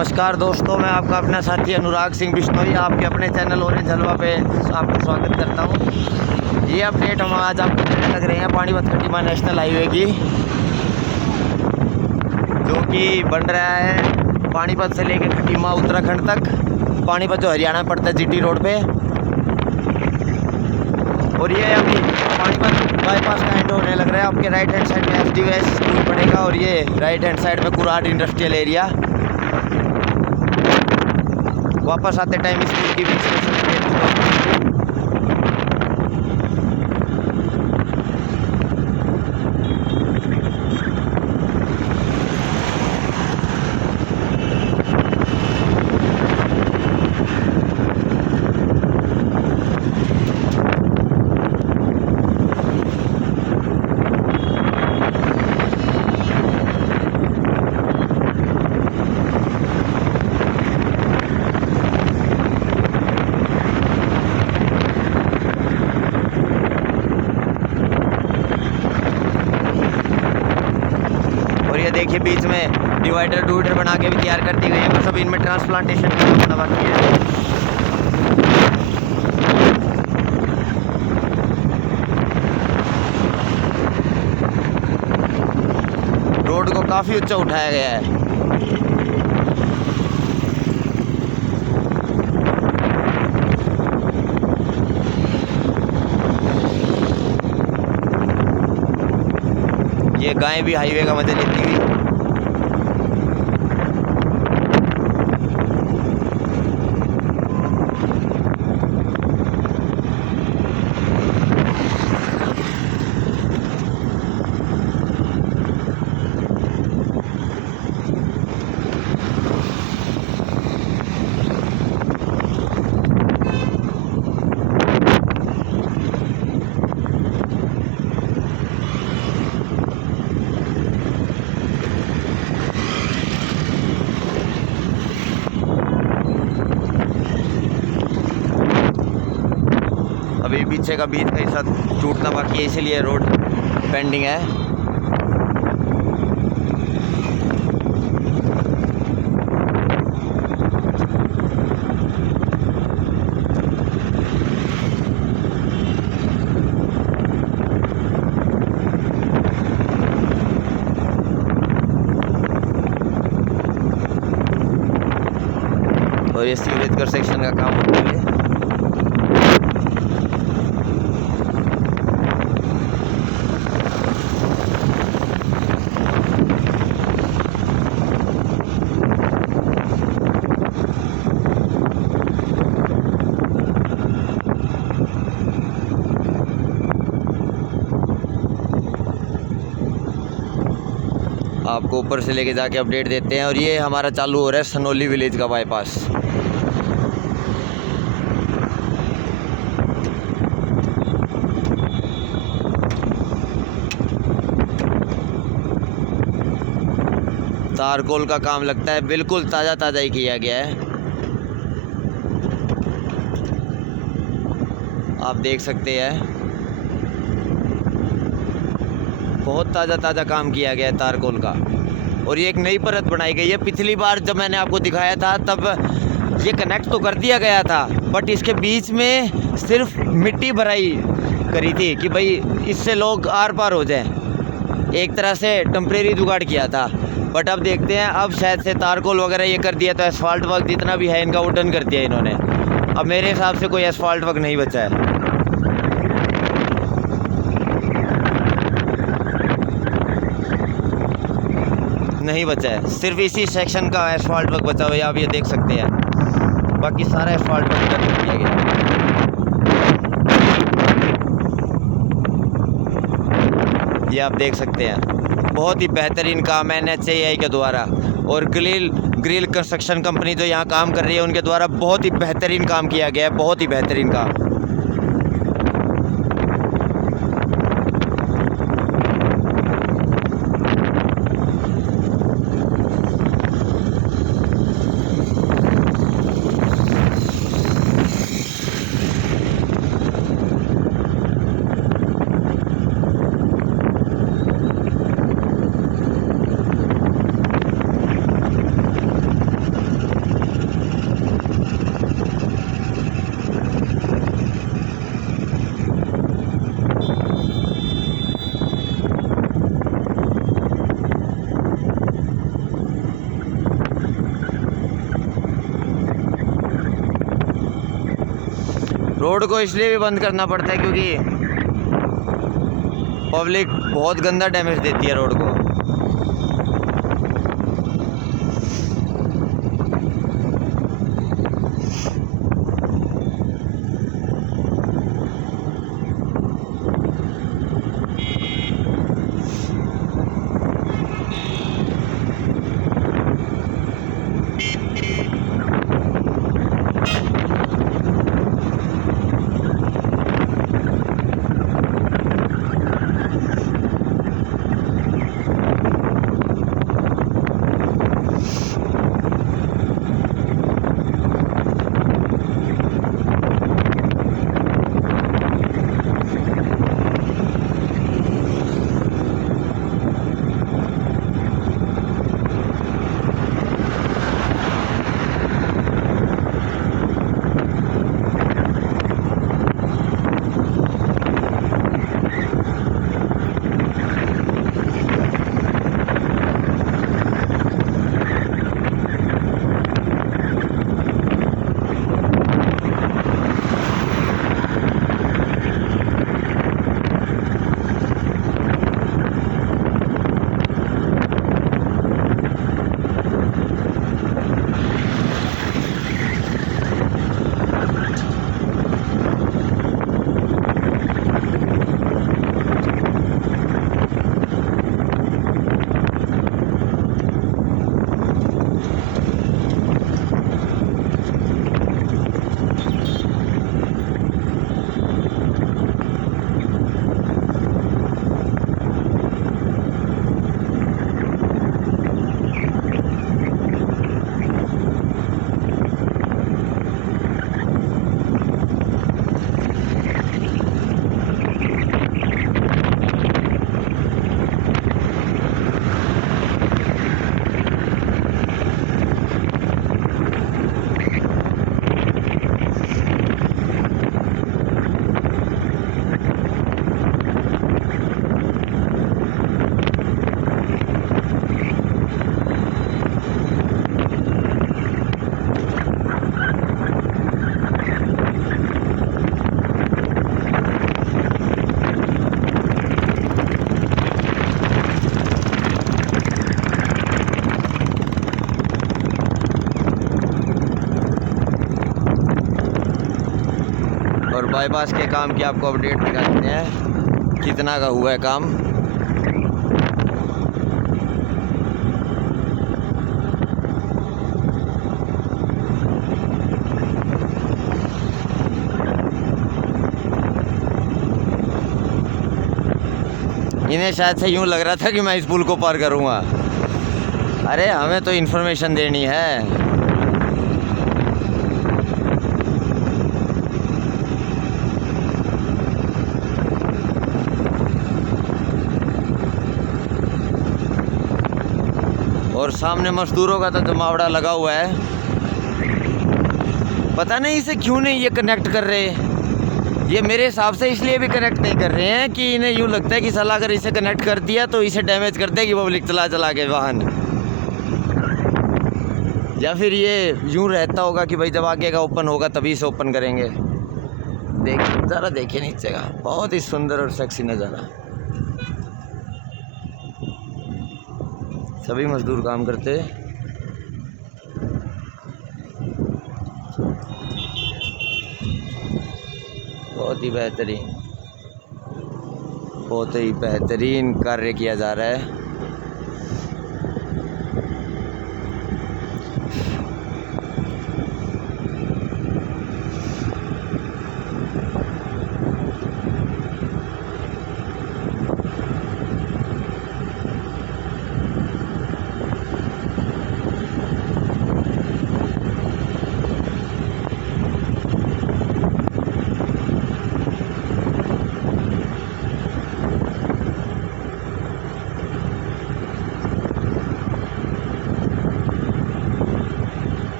नमस्कार दोस्तों, मैं आपका अपना साथी अनुराग सिंह बिश्नोई आपके अपने चैनल ऑरेंज हलवा पे आपको स्वागत करता हूँ। ये अपडेट हम आज आपको देने लग रहे हैं पानीपत खटीमा नेशनल हाईवे की, जो कि बन रहा है पानीपत से लेकर खटीमा उत्तराखंड तक। पानीपत जो हरियाणा में पड़ता है जीटी रोड पे। और ये अभी पानीपत बाईपास का एंड होने लग रहा है। आपके राइट हैंड साइड में एसडीओएस स्कूल पड़ेगा और ये राइट हैंड साइड में कुराट इंडस्ट्रियल एरिया। वापस आते टाइम स्कूल की भी देखिए बीच में डिवाइडर बना के भी तैयार कर दी गई है। बस अब इनमें ट्रांसप्लांटेशन करना बाकी है। रोड को काफ़ी ऊंचा उठाया गया है। ये गाय भी हाईवे का मजा लेती हुई। अभी पीछे का बीच का हिस्सा टूटना बाकी है, इसीलिए रोड पेंडिंग है। और ये सीवरेज कंस्ट्रक्शन का काम होता है। आपको ऊपर से लेके जाके अपडेट देते हैं। और ये हमारा चालू हो रहा है सनोली विलेज का बाईपास। तारकोल का काम लगता है बिल्कुल ताज़ा ही किया गया है। आप देख सकते हैं बहुत ताज़ा काम किया गया है तारकोल का। और ये एक नई परत बनाई गई है। पिछली बार जब मैंने आपको दिखाया था तब ये कनेक्ट तो कर दिया गया था, बट इसके बीच में सिर्फ मिट्टी भराई करी थी कि भाई इससे लोग आर पार हो जाएं। एक तरह से टेम्परेरी जुगाड़ किया था। बट अब देखते हैं, अब शायद से तारकोल वगैरह ये कर दिया तो एसफाल्ट वर्क जितना भी है इनका वो डन कर दिया इन्होंने। अब मेरे हिसाब से कोई एसफाल्ट वर्क नहीं बचा है। नहीं बचा है, सिर्फ इसी सेक्शन का एसफाल्ट वर्क बचा हुआ है। आप ये देख सकते हैं, बाकी सारा एसफाल्ट वर्क कर दिया गया है। ये आप देख सकते हैं बहुत ही बेहतरीन काम है NHAI के द्वारा। और ग्रिल कंस्ट्रक्शन कंपनी जो यहाँ काम कर रही है उनके द्वारा बहुत ही बेहतरीन काम किया गया है। बहुत ही बेहतरीन काम। रोड को इसलिए भी बंद करना पड़ता है क्योंकि पब्लिक बहुत गंदा डैमेज देती है रोड को। और बाईपास के काम की आपको अपडेट दिखा देते हैं कितना का हुआ है काम। इन्हें शायद से यूँ लग रहा था कि मैं इस पुल को पार करूँगा। अरे हमें तो इन्फॉर्मेशन देनी है। और सामने मजदूरों का तो जमावड़ा लगा हुआ है। पता नहीं इसे क्यों नहीं ये कनेक्ट कर रहे। ये मेरे हिसाब से इसलिए भी कनेक्ट नहीं कर रहे हैं कि इन्हें यूँ लगता है कि साला अगर इसे कनेक्ट कर दिया तो इसे डैमेज कर देगी पब्लिक चला चला के वाहन। या फिर ये यूँ रहता होगा कि भाई जब आगे का ओपन होगा तभी इसे ओपन करेंगे। देखिए ज़रा, देखिए नीचे का बहुत ही सुंदर और सेक्सी नज़ारा। सभी मजदूर काम करते, बहुत ही बेहतरीन कार्य किया जा रहा है।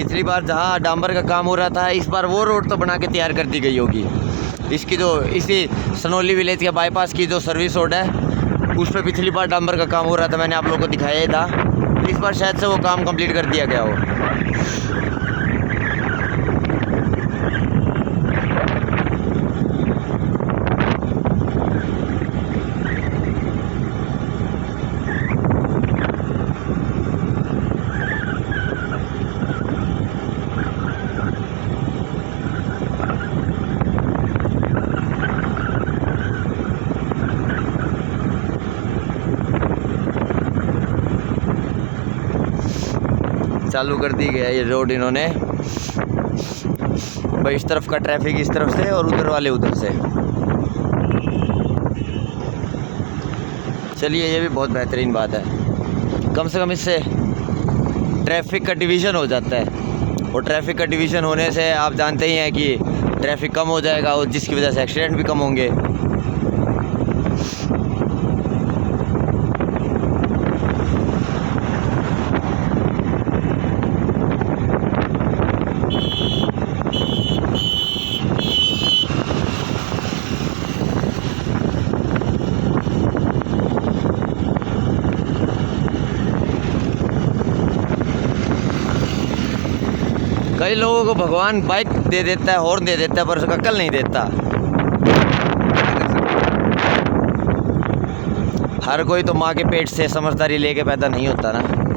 पिछली बार जहाँ डांबर का काम हो रहा था, इस बार वो रोड तो बना के तैयार कर दी गई होगी। इसकी जो इसी सनोली विलेज के बाईपास की जो सर्विस रोड है, उस पर पिछली बार डांबर का काम हो रहा था, मैंने आप लोगों को दिखाया ही था। इस बार शायद से वो काम कंप्लीट कर दिया गया हो। चालू कर दी गया ये रोड इन्होंने, भाई इस तरफ का ट्रैफिक इस तरफ से और उधर वाले उधर से। चलिए, ये भी बहुत बेहतरीन बात है, कम से कम इससे ट्रैफिक का डिवीज़न हो जाता है, और ट्रैफिक का डिवीज़न होने से आप जानते ही हैं कि ट्रैफिक कम हो जाएगा, और जिसकी वजह से एक्सीडेंट भी कम होंगे। कई लोगों को भगवान बाइक दे देता है, हॉर्न दे देता है, पर उसका अक्ल नहीं देता। हर कोई तो माँ के पेट से समझदारी लेके पैदा नहीं होता ना।